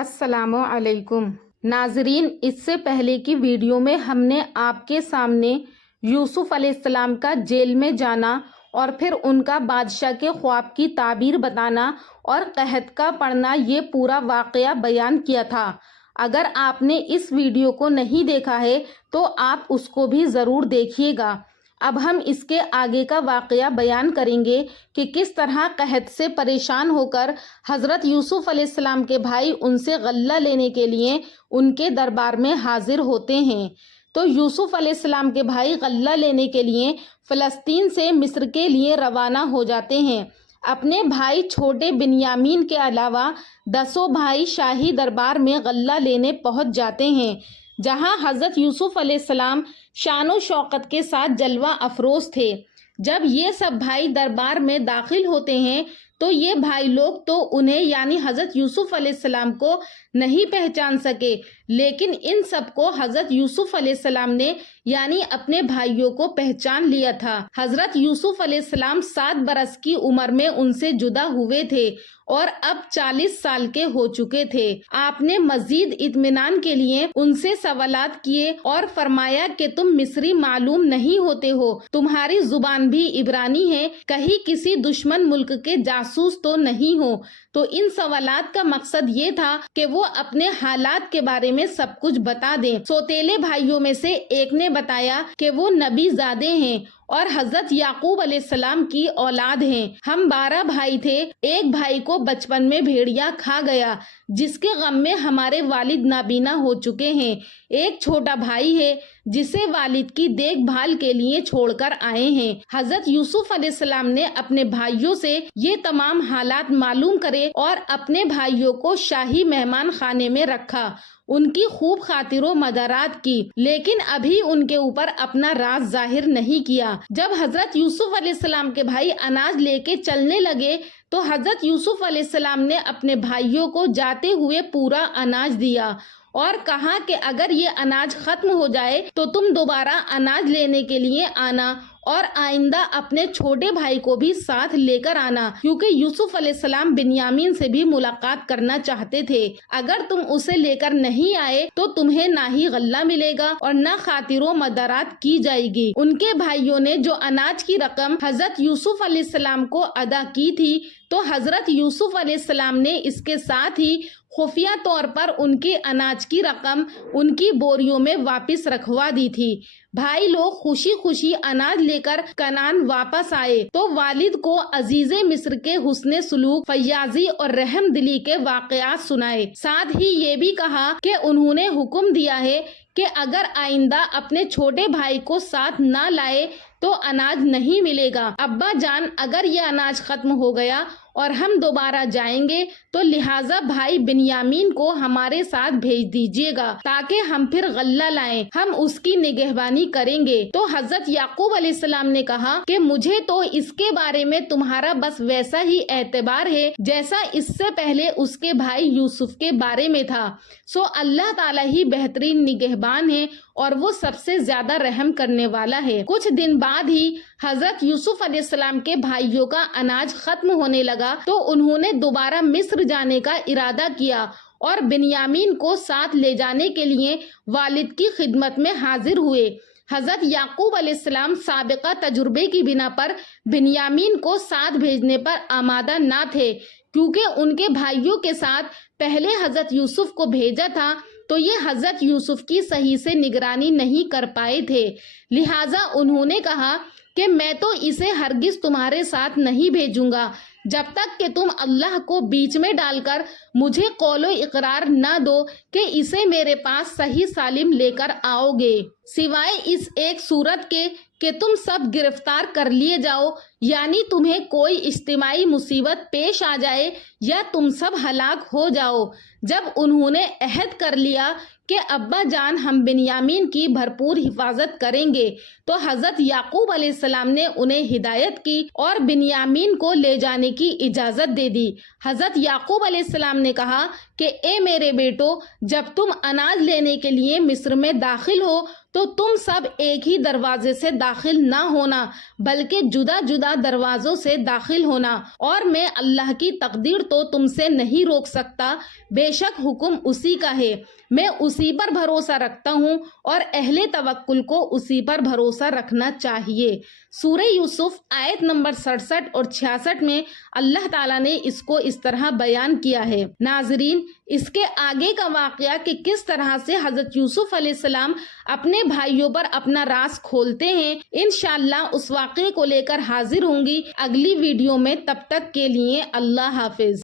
السلام علیکم ناظرین، اس سے پہلے کی ویڈیو میں ہم نے آپ کے سامنے یوسف علیہ السلام کا جیل میں جانا اور پھر ان کا بادشاہ کے خواب کی تعبیر بتانا اور قحط کا پڑنا یہ پورا واقعہ بیان کیا تھا۔ اگر آپ نے اس ویڈیو کو نہیں دیکھا ہے تو آپ اس کو بھی ضرور دیکھیے گا۔ اب ہم اس کے آگے کا واقعہ بیان کریں گے کہ کس طرح قحط سے پریشان ہو کر حضرت یوسف علیہ السلام کے بھائی ان سے غلہ لینے کے لیے ان کے دربار میں حاضر ہوتے ہیں۔ تو یوسف علیہ السلام کے بھائی غلہ لینے کے لیے فلسطین سے مصر کے لیے روانہ ہو جاتے ہیں۔ اپنے بھائی چھوٹے بنیامین کے علاوہ 10 بھائی شاہی دربار میں غلہ لینے پہنچ جاتے ہیں، جہاں حضرت یوسف علیہ السلام شان و شوکت کے ساتھ جلوہ افروز تھے۔ جب یہ سب بھائی دربار میں داخل ہوتے ہیں تو یہ بھائی لوگ تو انہیں یعنی حضرت یوسف علیہ السلام کو نہیں پہچان سکے، لیکن ان سب کو حضرت یوسف علیہ السلام نے یعنی اپنے بھائیوں کو پہچان لیا تھا۔ حضرت یوسف علیہ السلام 7 برس کی عمر میں ان سے جدا ہوئے تھے اور اب 40 سال کے ہو چکے تھے۔ آپ نے مزید اطمینان کے لیے ان سے سوالات کیے اور فرمایا کہ تم مصری معلوم نہیں ہوتے ہو، تمہاری زبان بھی عبرانی ہے، کہیں کسی دشمن ملک کے جاسوس تو نہیں ہو؟ تو ان سوالات کا مقصد یہ تھا کہ وہ اپنے حالات کے بارے میں سب کچھ بتا دیں۔ سوتیلے بھائیوں میں سے ایک نے بتایا کہ وہ نبی زادے ہیں اور حضرت یعقوب علیہ السلام کی اولاد ہیں۔ ہم 12 بھائی تھے، ایک بھائی کو بچپن میں بھیڑیا کھا گیا، جس کے غم میں ہمارے والد نابینا ہو چکے ہیں۔ ایک چھوٹا بھائی ہے جسے والد کی دیکھ بھال کے لیے چھوڑ کر آئے ہیں۔ حضرت یوسف علیہ السلام نے اپنے بھائیوں سے یہ تمام حالات معلوم کرے اور اپنے بھائیوں کو شاہی مہمان خانے میں رکھا، ان کی خوب خاطر و مدارات کی، لیکن ابھی ان کے اوپر اپنا راز ظاہر نہیں کیا۔ جب حضرت یوسف علیہ السلام کے بھائی اناج لے کے چلنے لگے تو حضرت یوسف علیہ السلام نے اپنے بھائیوں کو جاتے ہوئے پورا اناج دیا اور کہا کہ اگر یہ اناج ختم ہو جائے تو تم دوبارہ اناج لینے کے لیے آنا اور آئندہ اپنے چھوٹے بھائی کو بھی ساتھ لے کر آنا، کیونکہ یوسف علیہ السلام بنیامین سے بھی ملاقات کرنا چاہتے تھے۔ اگر تم اسے لے کر نہیں آئے تو تمہیں نہ ہی غلہ ملے گا اور نہ خاطر و مدارات کی جائے گی۔ ان کے بھائیوں نے جو اناج کی رقم حضرت یوسف علیہ السلام کو ادا کی تھی تو حضرت یوسف علیہ السلام نے اس کے ساتھ ہی خفیہ طور پر ان کی اناج کی رقم ان کی بوریوں میں واپس رکھوا دی تھی۔ بھائی لوگ خوشی خوشی اناج لے کر کنعان واپس آئے تو والد کو عزیز مصر کے حسن سلوک، فیاضی اور رحم دلی کے واقعات سنائے، ساتھ ہی یہ بھی کہا کہ انہوں نے حکم دیا ہے کہ اگر آئندہ اپنے چھوٹے بھائی کو ساتھ نہ لائے تو اناج نہیں ملے گا۔ ابا جان، اگر یہ اناج ختم ہو گیا اور ہم دوبارہ جائیں گے تو لہٰذا بھائی بنیامین کو ہمارے ساتھ بھیج دیجیے گا تاکہ ہم پھر غلہ لائیں، ہم اس کی نگہبانی کریں گے۔ تو حضرت یعقوب علیہ السلام نے کہا کہ مجھے تو اس کے بارے میں تمہارا بس ویسا ہی اعتبار ہے جیسا اس سے پہلے اس کے بھائی یوسف کے بارے میں تھا، سو اللہ تعالیٰ ہی بہترین نگہبان ہے اور وہ سب سے زیادہ رحم کرنے والا ہے۔ کچھ دن بعد ہی حضرت یوسف علیہ السلام کے بھائیوں کا اناج ختم ہونے لگا تو انہوں نے دوبارہ مصر جانے کا ارادہ کیا اور بنیامین کو ساتھ لے جانے کے لیے والد کی خدمت میں حاضر ہوئے۔ حضرت یعقوب علیہ السلام سابقہ تجربے کی بنا پر بنیامین کو ساتھ بھیجنے پر آمادہ نہ تھے، کیونکہ ان کے بھائیوں کے ساتھ پہلے حضرت یوسف کو بھیجا تھا تو یہ حضرت یوسف کی صحیح سے نگرانی نہیں کر پائے تھے، لہٰذا انہوں نے کہا کہ میں تو اسے ہرگز تمہارے ساتھ نہیں بھیجوں گا جب تک کہ تم اللہ کو بیچ میں ڈال کر مجھے قول و اقرار نہ دو کہ اسے میرے پاس صحیح سالم لے کر آؤ گے، سوائے اس ایک صورت کے کہ تم سب گرفتار کر لیے جاؤ، یعنی تمہیں کوئی اجتماعی مصیبت پیش آ جائے یا تم سب ہلاک ہو جاؤ۔ جب انہوں نے عہد کر لیا کہ ابا جان ہم بنیامین کی بھرپور حفاظت کریں گے تو حضرت یعقوب علیہ السلام نے انہیں ہدایت کی اور بنیامین کو لے جانے کی اجازت دے دی۔ حضرت یعقوب علیہ السلام نے کہا کہ اے میرے بیٹو، جب تم اناج لینے کے لیے مصر میں داخل ہو تو تم سب ایک ہی دروازے سے داخل نہ ہونا بلکہ جدا جدا دروازوں سے داخل ہونا، اور میں اللہ کی تقدیر تو تم سے نہیں روک سکتا، بے شک حکم اسی کا ہے، میں اسی پر بھروسہ رکھتا ہوں اور اہل توکل کو اسی پر بھروسہ رکھنا چاہیے۔ سورہ یوسف آیت نمبر 67 اور 66 میں اللہ تعالیٰ نے اس کو اس طرح بیان کیا ہے۔ ناظرین، اس کے آگے کا واقعہ کہ کس طرح سے حضرت یوسف علیہ السلام اپنے بھائیوں پر اپنا راز کھولتے ہیں، انشاءاللہ اس واقعے کو لے کر حاضر ہوں گی اگلی ویڈیو میں۔ تب تک کے لیے اللہ حافظ۔